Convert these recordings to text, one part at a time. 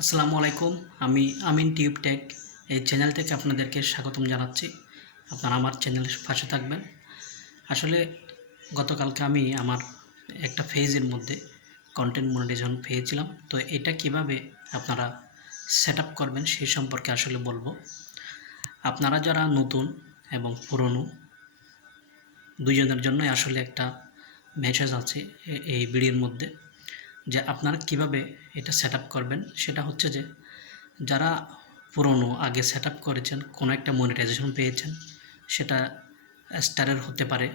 আসসালামু আলাইকুম, আমি আমিন টিউব টেক। এই চ্যানেল থেকে আপনাদেরকে স্বাগতম জানাচ্ছি। আপনারা আমার চ্যানেলের পাশে থাকবেন। আসলে গতকালকে আমি আমার একটা ফেজের মধ্যে কন্টেন্ট মনিটাইজেশন পেয়েছিলাম। তো এটা কীভাবে আপনারা সেট করবেন সেই সম্পর্কে আসলে বলব। আপনারা যারা নতুন এবং পুরনো দুজনের জন্যই আসলে একটা মেসেজ আছে এই ভিডিওর মধ্যে। যে আপনারা কীভাবে এটা সেট করবেন, সেটা হচ্ছে যে যারা পুরনো, আগে সেট করেছেন, কোনো একটা মনিটাইজেশন পেয়েছেন, সেটা স্টারের হতে পারে।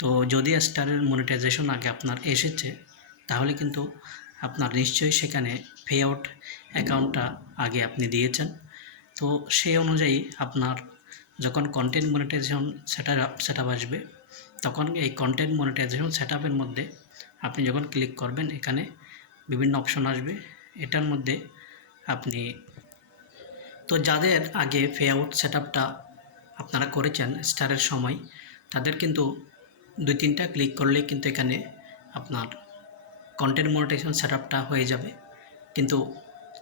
তো যদি স্টারের মনিটাইজেশন আগে আপনার এসেছে, তাহলে কিন্তু আপনার নিশ্চয়ই সেখানে পে আউট অ্যাকাউন্টটা আগে আপনি দিয়েছেন। তো সেই অনুযায়ী আপনার যখন কন্টেন্ট মনিটাইজেশন সেট সেট আসবে তখন এই কন্টেন্ট মনিটাইজেশন সেট মধ্যে আপনি যখন ক্লিক করবেন, এখানে বিভিন্ন অপশন আসবে। এটার মধ্যে আপনি, তো যাদের আগে পে আউট সেট আপনারা করেছেন স্টারের সময়, তাদের কিন্তু দুই, তিনটা ক্লিক করলেই কিন্তু এখানে আপনার কন্টেন্ট মনিটাইজেশন সেট হয়ে যাবে। কিন্তু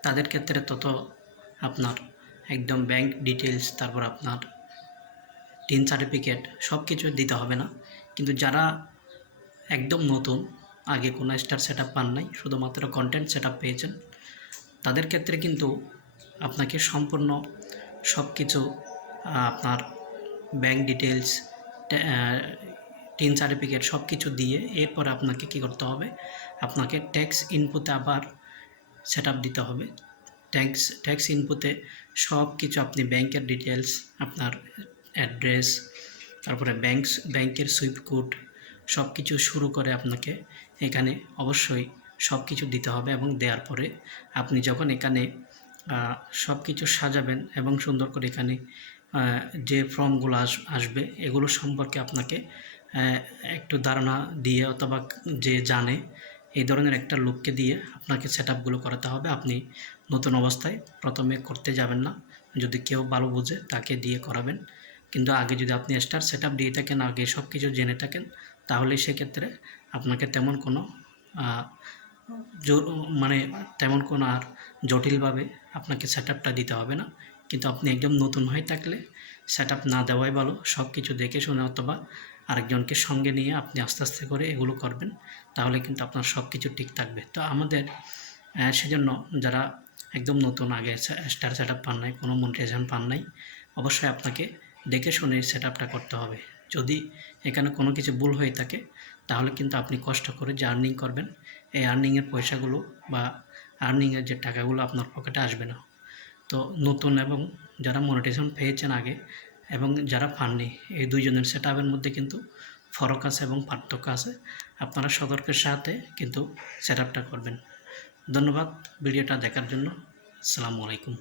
তাদের ক্ষেত্রে তত আপনার একদম ব্যাংক ডিটেলস তারপর আপনার টিন সার্টিফিকেট সব কিছু দিতে হবে না। কিন্তু যারা একদম নতুন, আগে কোনো স্টার সেট পান নাই, শুধুমাত্র কন্টেন্ট সেট পেয়েছেন, তাদের ক্ষেত্রে কিন্তু আপনাকে সম্পূর্ণ সব কিছু আপনার ব্যাংক ডিটেলস টিন সার্টিফিকেট সব কিছু দিয়ে এরপরে আপনাকে কী করতে হবে? আপনাকে ট্যাক্স ইনপুটে আবার সেট দিতে হবে। ট্যাক্স ট্যাক্স ইনপুটে সব কিছু আপনি ব্যাংকের ডিটেলস আপনার অ্যাড্রেস তারপরে ব্যাংক ব্যাংকের সুইফট কোড সব কিছু শুরু করে আপনাকে এখানে অবশ্যই সব কিছু দিতে হবে এবং দেওয়ার পরে আপনি যখন এখানে সব কিছু সাজাবেন এবং সুন্দর করে এখানে যে ফর্মগুলো আস, আসবে, এগুলো সম্পর্কে আপনাকে একটু ধারণা দিয়ে অথবা যে জানে, এই ধরনের একটা লোককে দিয়ে আপনাকে সেট আপগুলো করাতে হবে। আপনি নতুন অবস্থায় প্রথমে করতে যাবেন না। যদি কেউ ভালো বুঝে তাকে দিয়ে করাবেন। কিন্তু আগে যদি আপনি স্টার সেট আপ দিয়ে থাকেন, আগে সব কিছু জেনে থাকেন, তাহলে সেক্ষেত্রে আপনাকে তেমন কোনো মানে তেমন কোনো আর জটিলভাবে আপনাকে সেট আপটা দিতে হবে না। কিন্তু আপনি একদম নতুন হয়ে থাকলে সেট আপ না দেওয়াই ভালো। সব কিছু দেখে শুনে অথবা আরেকজনকে সঙ্গে নিয়ে আপনি আস্তে আস্তে করে এগুলো করবেন, তাহলে কিন্তু আপনার সব কিছু ঠিক থাকবে। তো আমাদের সেজন্য যারা একদম নতুন আগে স্টার সেট আপ পান নাই, কোনো মনিটাইজেশন পান নাই, অবশ্যই আপনাকে দেখে শুনে সেট আপটা করতে হবে। যদি এখানে কোনো কিছু ভুল হয়ে থাকে, তাহলে কিন্তু আপনি কষ্ট করে যে আর্নিং করবেন, এই আর্নিংয়ের পয়সাগুলো বা আর্নিংয়ের যে টাকাগুলো আপনার পকেটে আসবে না। তো নতুন এবং যারা মনিটাইজেশন পেয়েছেন আগে এবং যারা পাননি, এই দুইজনের সেট আপের মধ্যে কিন্তু ফরক আছে এবং পার্থক্য আছে। আপনারা সতর্কের সাথে কিন্তু সেট আপটা করবেন। ধন্যবাদ, ভিডিওটা দেখার জন্য। আসসালামু আলাইকুম।